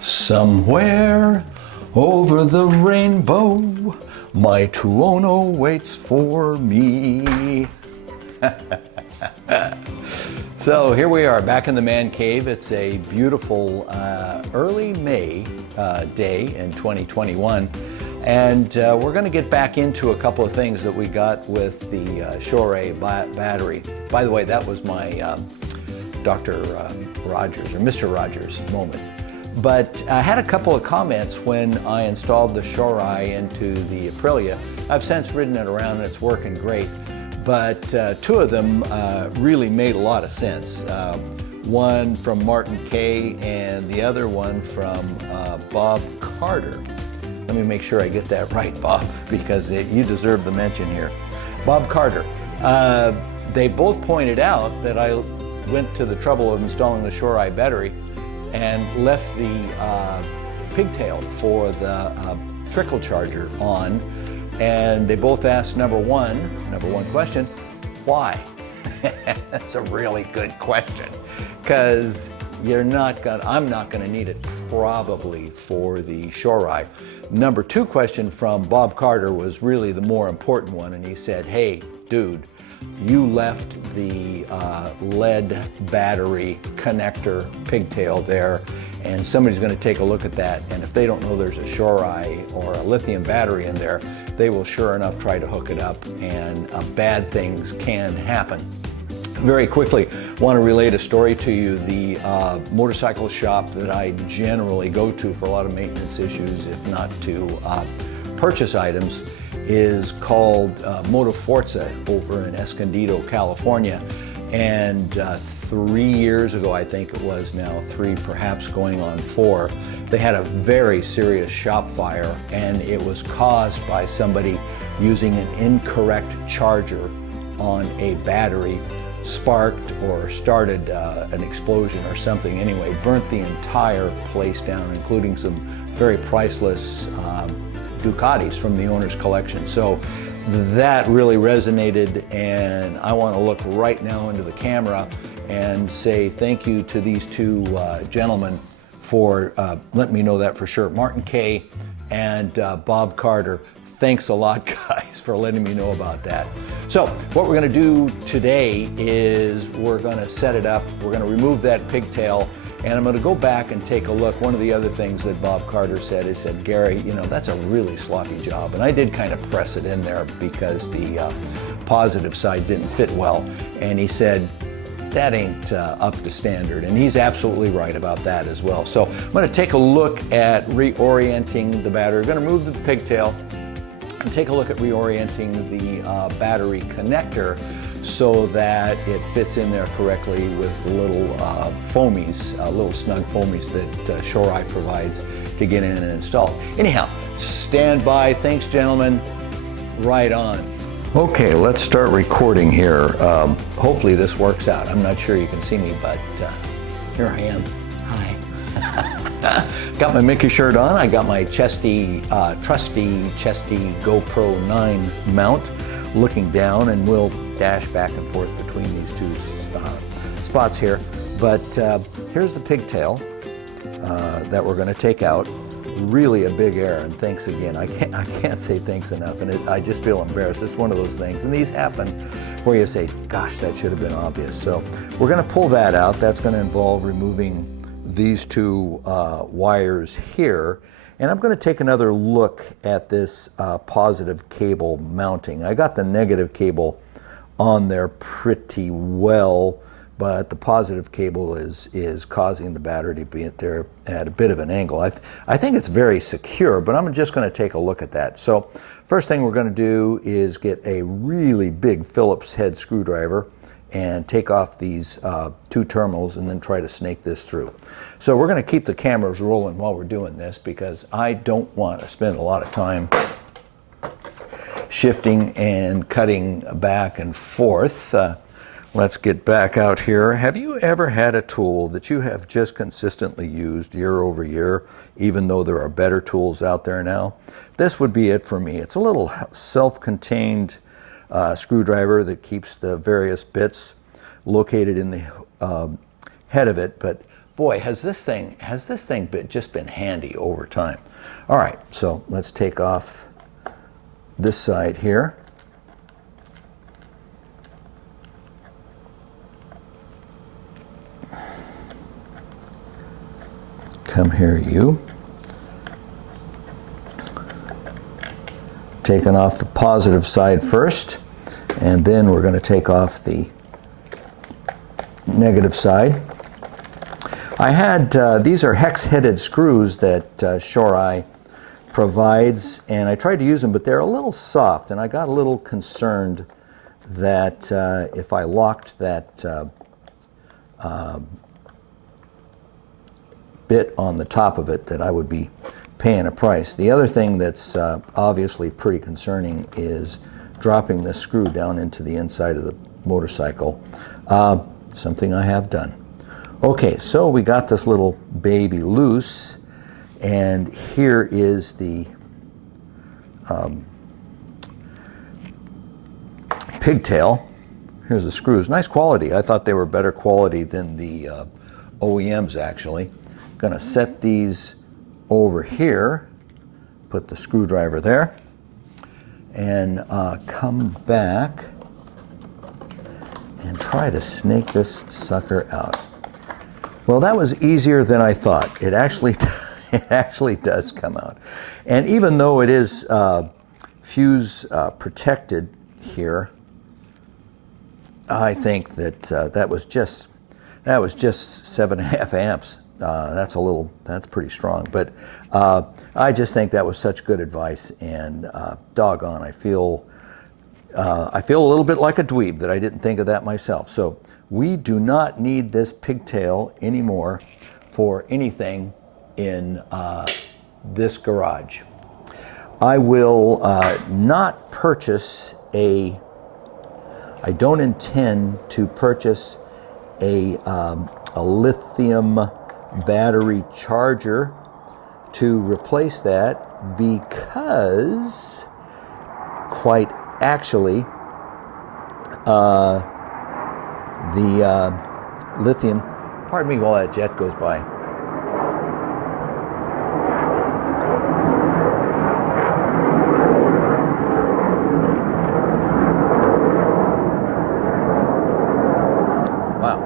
Somewhere over the rainbow, my Tuono waits for me. So here we are back in the man cave. It's a beautiful early May day in 2021. And we're going to get back into a couple of things that we got with the Shorai battery. By the way, that was my Dr. Rogers or Mr. Rogers moment. But I had a couple of comments when I installed the Shorai into the Aprilia. I've since ridden it around and it's working great. But two of them really made a lot of sense. One from Martin K and the other one from Bob Carter. Let me make sure I get that right, Bob, because you deserve the mention here. Bob Carter. They both pointed out that I went to the trouble of installing the Shorai battery and left the pigtail for the trickle charger on. And they both asked number one question, why? That's a really good question, because I'm not gonna need it probably for the Shorai. Number two question from Bob Carter was really the more important one, and he said, hey, dude, you left the lead battery connector pigtail there, and somebody's going to take a look at that, and if they don't know there's a Shorai or a lithium battery in there, they will sure enough try to hook it up, and bad things can happen. Very quickly, want to relate a story to you. The motorcycle shop that I generally go to for a lot of maintenance issues, if not to purchase items, is called Moto Forza over in Escondido, California. And 3 years ago, I think it was now, 3 perhaps going on 4, they had a very serious shop fire, and it was caused by somebody using an incorrect charger on a battery, sparked or started an explosion or something. Anyway, burnt the entire place down, including some very priceless Ducatis from the owner's collection. So that really resonated, and I want to look right now into the camera and say thank you to these two gentlemen for letting me know that for sure. Martin K and Bob Carter. Thanks a lot, guys, for letting me know about that. So what we're going to do today is we're going to set it up. We're going to remove that pigtail, and I'm going to go back and take a look. One of the other things that Bob Carter said, he said, Gary, you know, that's a really sloppy job. And I did kind of press it in there because the positive side didn't fit well. And he said, that ain't up to standard. And he's absolutely right about that as well. So I'm going to take a look at reorienting the battery. We're going to remove the pigtail and take a look at reorienting the battery connector so that it fits in there correctly with the little foamies, little snug foamies that Shorai provides to get in and install. Anyhow, stand by. Thanks, gentlemen. Right on. Okay, let's start recording here. Hopefully this works out. I'm not sure you can see me, but here I am. Hi. Got my Mickey shirt on. I got my trusty GoPro 9 mount, looking down, and we'll dash back and forth between these two spots here. But here's the pigtail that we're going to take out. Really a big error, and thanks again. I can't say thanks enough, and I just feel embarrassed. It's one of those things, and these happen where you say, gosh, that should have been obvious. So we're going to pull that out. That's going to involve removing these two wires here, and I'm going to take another look at this positive cable mounting. I got the negative cable on there pretty well, but the positive cable is causing the battery to be there at a bit of an angle. I think it's very secure, but I'm just going to take a look at that. So first thing we're going to do is get a really big Phillips head screwdriver and take off these 2 terminals and then try to snake this through. So we're going to keep the cameras rolling while we're doing this because I don't want to spend a lot of time shifting and cutting back and forth. Let's get back out here. Have you ever had a tool that you have just consistently used year over year, even though there are better tools out there now? This would be it for me. It's a little self-contained screwdriver that keeps the various bits located in the head of it, but boy, has this thing just been handy over time. All right, so let's take off this side here. Come here, you. Taking off the positive side first, and then we're going to take off the negative side. I had, these are hex-headed screws that Shorai provides, and I tried to use them, but they're a little soft, and I got a little concerned that if I locked that bit on the top of it, that I would be paying a price. The other thing that's obviously pretty concerning is dropping this screw down into the inside of the motorcycle, something I have done. Okay, so we got this little baby loose, and here is the pigtail. Here's the screws. Nice quality. I thought they were better quality than the OEMs, actually. Going to set these over here, put the screwdriver there, and come back and try to snake this sucker out. Well, that was easier than I thought. It actually does come out. And even though it is fuse protected here, I think that that was just 7.5 amps. That's pretty strong. But I just think that was such good advice, and doggone, I feel a little bit like a dweeb that I didn't think of that myself. So we do not need this pigtail anymore for anything in this garage. I will not purchase I don't intend to purchase a lithium battery charger to replace that, because quite actually the lithium, pardon me while that jet goes by. Wow.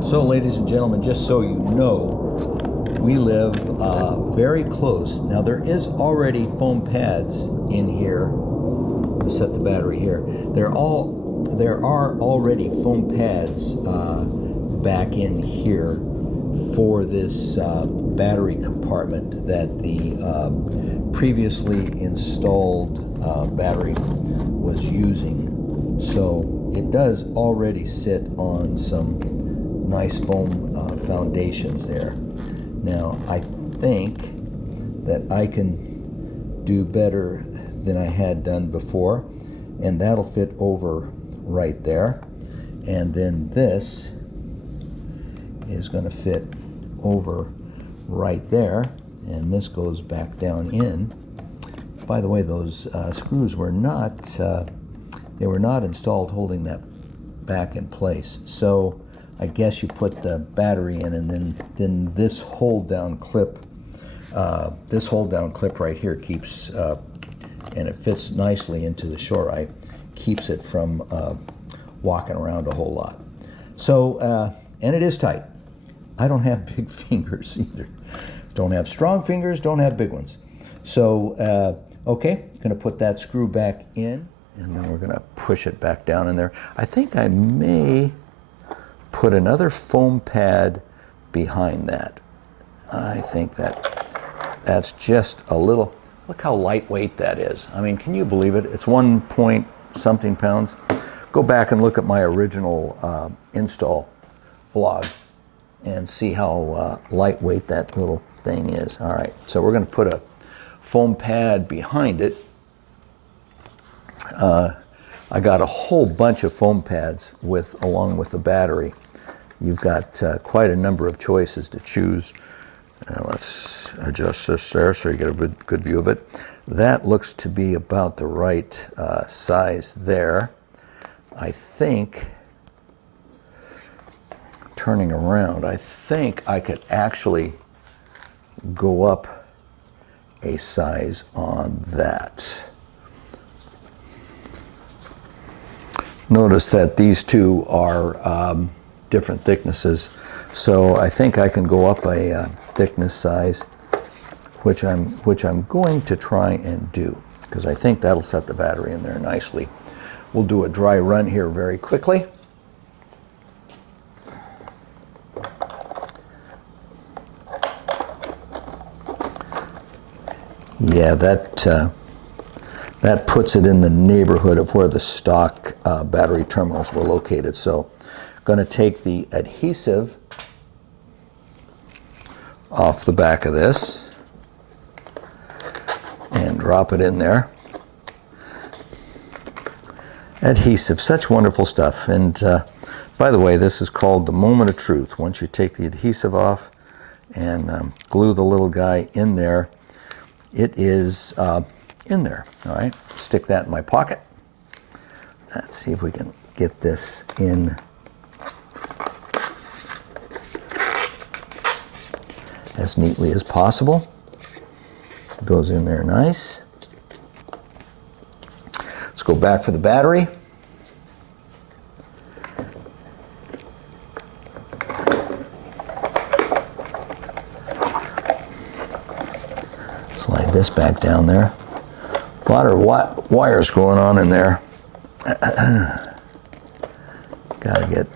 So, ladies and gentlemen, just so you know, we live very close. Now, there is already foam pads in here. Let's set the battery here. There are already foam pads back in here for this battery compartment that the previously installed battery was using. So it does already sit on some nice foam foundations there. Now, I think that I can do better than I had done before, and that'll fit over right there. And then this is going to fit over right there, and this goes back down in. By the way, those screws were not they were not installed holding that back in place. So I guess you put the battery in, and then this hold down clip right here keeps and it fits nicely into the Shorai, keeps it from walking around a whole lot. So and it is tight. I don't have big fingers either. Don't have strong fingers, don't have big ones. So okay, gonna put that screw back in, and then we're gonna push it back down in there. I think I may put another foam pad behind that. I think that's just a little, look how lightweight that is. I mean, can you believe it? It's 1 point something pounds. Go back and look at my original install. vlog and see how lightweight that little thing is. All right, so we're going to put a foam pad behind it. I got a whole bunch of foam pads along with the battery. You've got quite a number of choices to choose. Let's adjust this there so you get a good view of it. That looks to be about the right size there. I think, turning around, I think I could actually go up a size on that. Notice that these two are different thicknesses, so I think I can go up a thickness size, which I'm going to try and do, because I think that'll set the battery in there nicely. We'll do a dry run here very quickly. Yeah, that puts it in the neighborhood of where the stock battery terminals were located. So I'm going to take the adhesive off the back of this and drop it in there. Adhesive, such wonderful stuff. And by the way, this is called the moment of truth. Once you take the adhesive off and glue the little guy in there, it is in there. All right, stick that in my pocket. Let's see if we can get this in as neatly as possible. Goes in there nice. Let's go back for the battery. Slide this back down there. A lot of wires going on in there. Got to get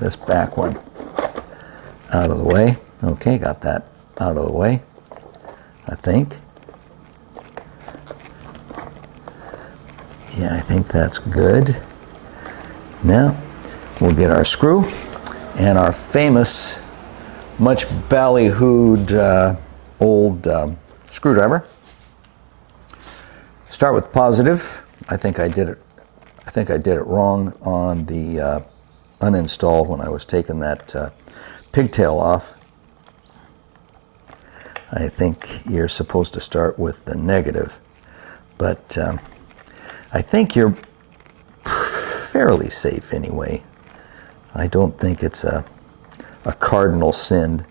this back one out of the way. Okay, got that out of the way, I think. Yeah, I think that's good. Now, we'll get our screw and our famous, much ballyhooed old screwdriver. Start with positive. I think I did it wrong on the uninstall when I was taking that pigtail off. I think you're supposed to start with the negative, but I think you're fairly safe anyway. I don't think it's a cardinal sin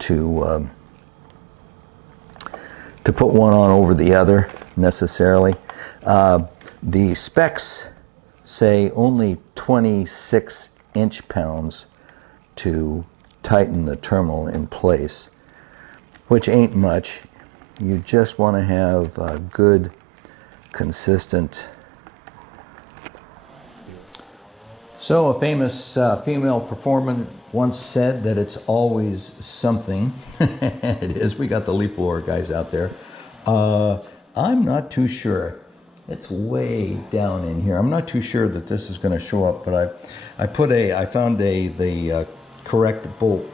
to put one on over the other necessarily. The specs say only 26 inch-pounds to tighten the terminal in place, which ain't much. You just want to have a good, consistent. So a famous female performer once said that it's always something. It is. We got the leaf blower guys out there. I'm not too sure. It's way down in here. I'm not too sure that this is going to show up, but I found the correct bolt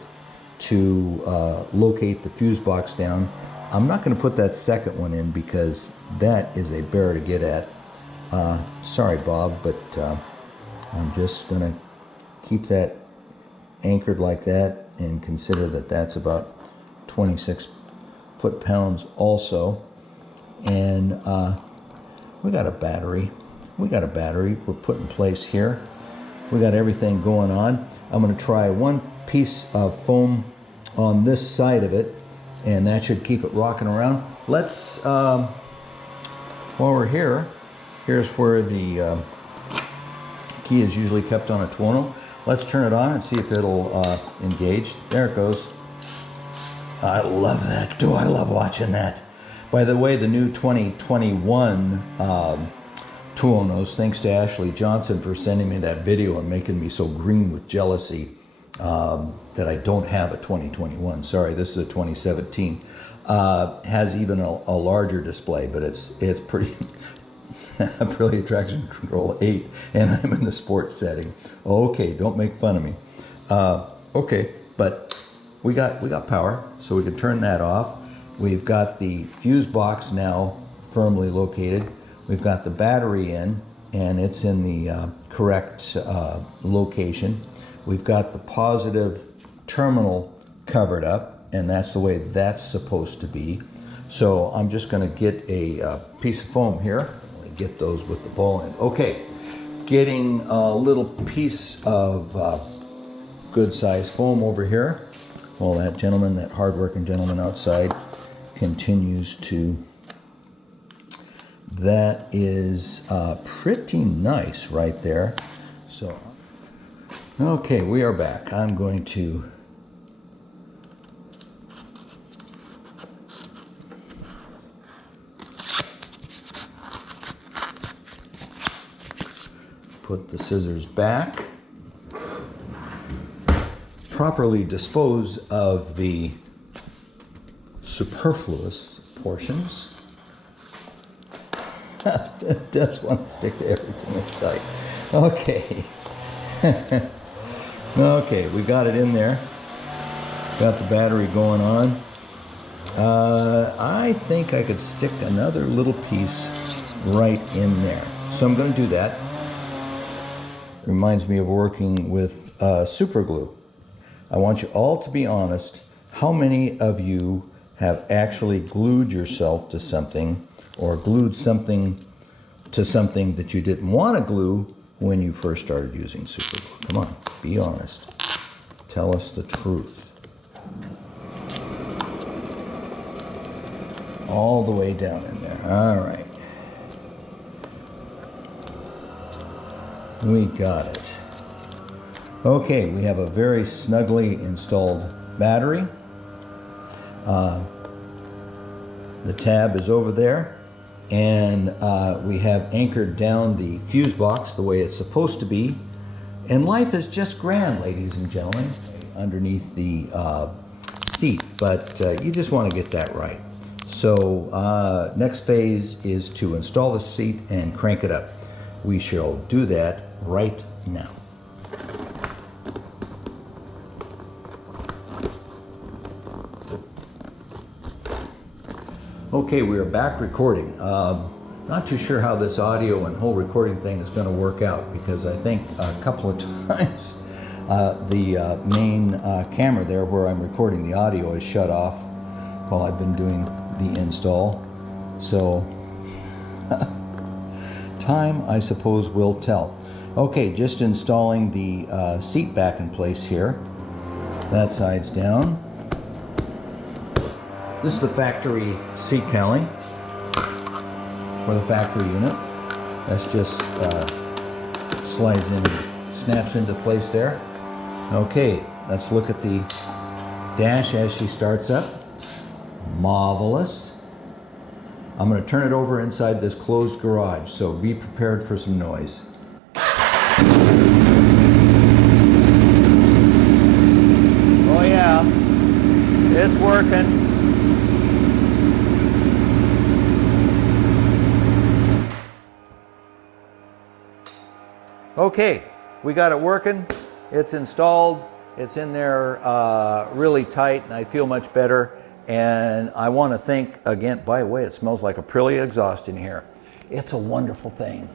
to locate the fuse box down. I'm not going to put that second one in because that is a bear to get at. Sorry, Bob, but I'm just going to keep that anchored like that and consider that that's about 26 foot-pounds also. And we got a battery. We're put in place here. We got everything going on. I'm going to try one piece of foam on this side of it, and that should keep it rocking around. Let's, while we're here, here's where the key is usually kept on a Tuono. Let's turn it on and see if it'll engage. There it goes. I love that. Do I love watching that? By the way, the new 2021 Tuonos, thanks to Ashley Johnson for sending me that video and making me so green with jealousy that I don't have a 2021. Sorry, this is a 2017. Has even a larger display, but it's pretty. Aprilia traction control 8, and I'm in the sports setting. Okay, don't make fun of me. Okay, but we got power, so we can turn that off. We've got the fuse box now firmly located. We've got the battery in, and it's in the correct location. We've got the positive terminal covered up, and that's the way that's supposed to be. So I'm just going to get a piece of foam here. Get those with the ball in. Okay, getting a little piece of good size foam over here. Well, that gentleman, that hardworking gentleman outside, continues to. That is pretty nice right there. So, okay, we are back. I'm going to put the scissors back, properly dispose of the superfluous portions. It does want to stick to everything in sight. Okay. Okay, we got it in there. Got the battery going on. I think I could stick another little piece right in there. So I'm going to do that. Reminds me of working with super glue. I want you all to be honest. How many of you have actually glued yourself to something, or glued something to something that you didn't want to glue when you first started using super glue? Come on, be honest. Tell us the truth. All the way down in there. All right. We got it. Okay, we have a very snugly installed battery. The tab is over there, and we have anchored down the fuse box the way it's supposed to be. And life is just grand, ladies and gentlemen, underneath the seat, but you just want to get that right. So next phase is to install the seat and crank it up. We shall do that right now. Okay, we are back recording. Not too sure how this audio and whole recording thing is going to work out, because I think a couple of times the main camera there where I'm recording the audio is shut off while I've been doing the install. So time, I suppose, will tell. Okay, just installing the seat back in place here. That side's down. This is the factory seat cowling for the factory unit. That's just slides in, snaps into place there. Okay, let's look at the dash as she starts up. Marvelous. I'm going to turn it over inside this closed garage, so be prepared for some noise. Oh yeah, it's working. Okay, we got it working. It's installed. It's in there really tight, and I feel much better. And I want to thank again, by the way, it smells like Aprilia exhaust in here. It's a wonderful thing.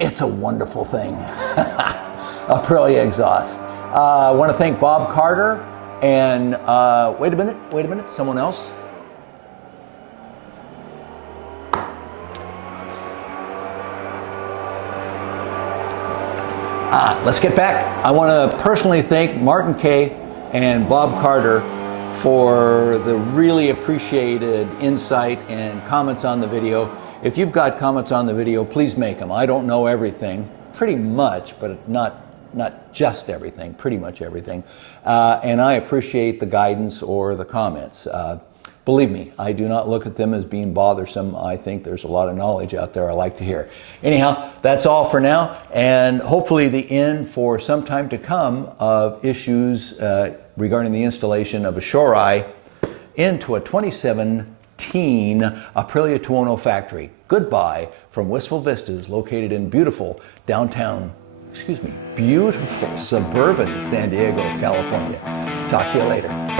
It's a wonderful thing. Aprilia exhaust. I want to thank Bob Carter and wait a minute, someone else. Let's get back. I want to personally thank Martin Kay and Bob Carter for the really appreciated insight and comments on the video. If you've got comments on the video, please make them. I don't know everything, pretty much, but not just everything, pretty much everything. And I appreciate the guidance or the comments. Believe me, I do not look at them as being bothersome. I think there's a lot of knowledge out there I like to hear. Anyhow, that's all for now, and hopefully the end for some time to come of issues regarding the installation of a Shorai into a 2017 Aprilia Tuono factory. Goodbye from Wistful Vistas, located in beautiful downtown beautiful suburban San Diego, California. Talk to you later.